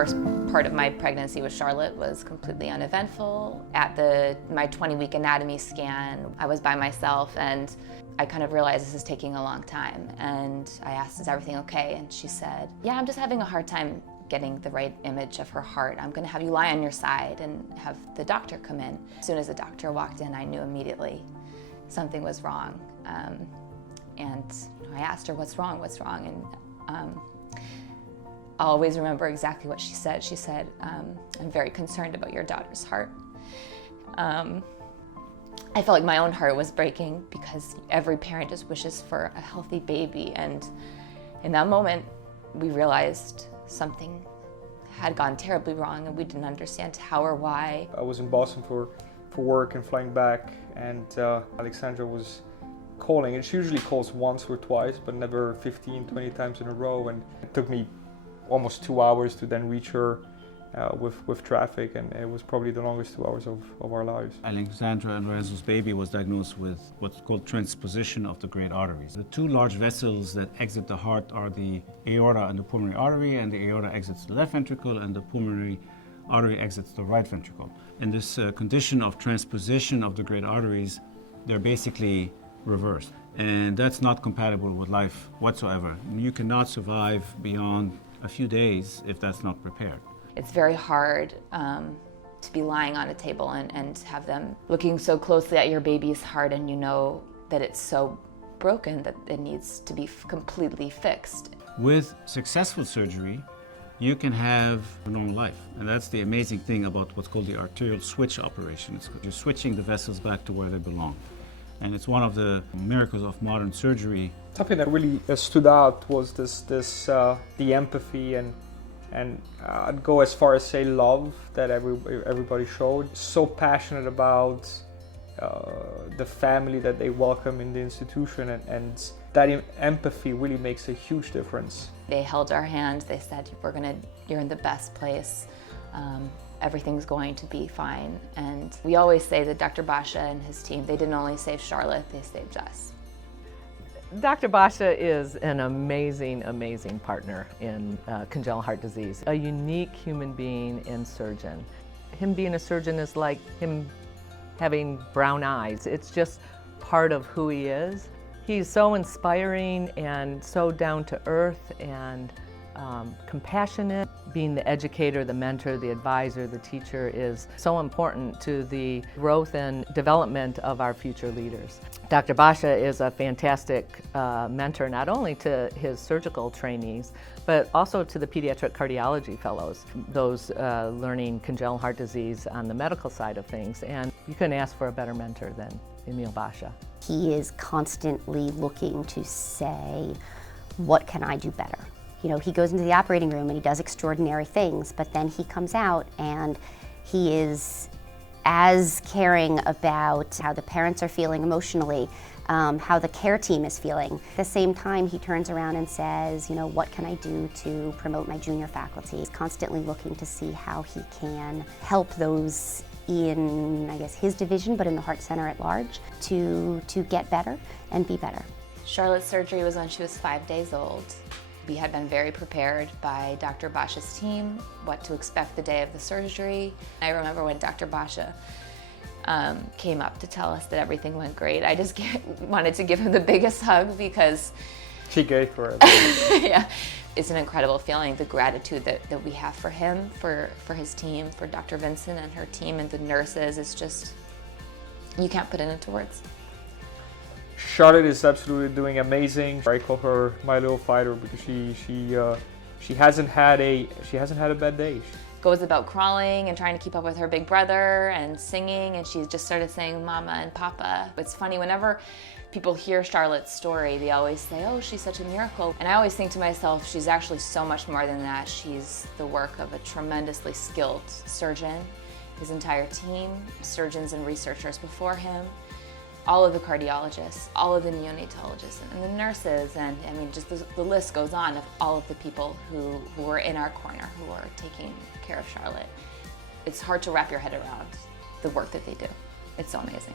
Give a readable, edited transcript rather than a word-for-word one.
first part of my pregnancy with Charlotte was completely uneventful. At my 20-week anatomy scan, I was by myself, and I kind of realized this is taking a long time. And I asked, is everything okay? And she said, yeah, I'm just having a hard time getting the right image of her heart. I'm gonna have you lie on your side and have the doctor come in. As soon as the doctor walked in, I knew immediately something was wrong. And I asked her, what's wrong? And I'll always remember exactly what she said. She said, I'm very concerned about your daughter's heart. I felt like my own heart was breaking because every parent just wishes for a healthy baby. And in that moment, we realized something had gone terribly wrong and we didn't understand how or why. I was in Boston for work and flying back, and Alexandra was calling. And she usually calls once or twice, but never 15, 20 times in a row. And it took me almost 2 hours to then reach her with traffic, and it was probably the longest 2 hours of our lives. Alexandra and Lorenzo's baby was diagnosed with what's called transposition of the great arteries. The two large vessels that exit the heart are the aorta and the pulmonary artery, and the aorta exits the left ventricle and the pulmonary artery exits the right ventricle. In this condition of transposition of the great arteries, they're basically reversed. And that's not compatible with life whatsoever. You cannot survive beyond a few days if that's not prepared. It's very hard to be lying on a table and have them looking so closely at your baby's heart, and you know that it's so broken that it needs to be completely fixed. With successful surgery, you can have a normal life. And that's the amazing thing about what's called the arterial switch operation. You're switching the vessels back to where they belong. And it's one of the miracles of modern surgery. Something that really stood out was the empathy and I'd go as far as say love that everybody showed. So passionate about the family that they welcome in the institution, and that empathy really makes a huge difference. They held our hand. They said, you're in the best place. Everything's going to be fine. And we always say that Dr. Bacha and his team, they didn't only save Charlotte, they saved us. Dr. Bacha is an amazing, amazing partner in congenital heart disease. A unique human being and surgeon. Him being a surgeon is like him having brown eyes. It's just part of who he is. He's so inspiring and so down to earth and compassionate. Being the educator, the mentor, the advisor, the teacher is so important to the growth and development of our future leaders. Dr. Bacha is a fantastic mentor, not only to his surgical trainees, but also to the pediatric cardiology fellows, those learning congenital heart disease on the medical side of things. And you couldn't ask for a better mentor than Emile Bacha. He is constantly looking to say, what can I do better? You know, he goes into the operating room and he does extraordinary things, but then he comes out and he is as caring about how the parents are feeling emotionally, how the care team is feeling. At the same time, he turns around and says, you know, what can I do to promote my junior faculty? He's constantly looking to see how he can help those in, I guess, his division, but in the Heart Center at large, to get better and be better. Charlotte's surgery was when she was 5 days old. We had been very prepared by Dr. Bacha's team, what to expect the day of the surgery. I remember when Dr. Bacha came up to tell us that everything went great. I just wanted to give him the biggest hug because... She gave for it. Yeah. It's an incredible feeling, the gratitude that we have for him, for his team, for Dr. Vincent and her team and the nurses. It's just, you can't put it into words. Charlotte is absolutely doing amazing. I call her my little fighter because she hasn't had a bad day. Goes about crawling and trying to keep up with her big brother and singing, and she just started saying mama and papa. It's funny, whenever people hear Charlotte's story, they always say, oh, she's such a miracle. And I always think to myself, she's actually so much more than that. She's the work of a tremendously skilled surgeon, his entire team, surgeons and researchers before him, all of the cardiologists, all of the neonatologists, and the nurses, and I mean, just the list goes on of all of the people who were in our corner, who are taking care of Charlotte. It's hard to wrap your head around the work that they do. It's so amazing.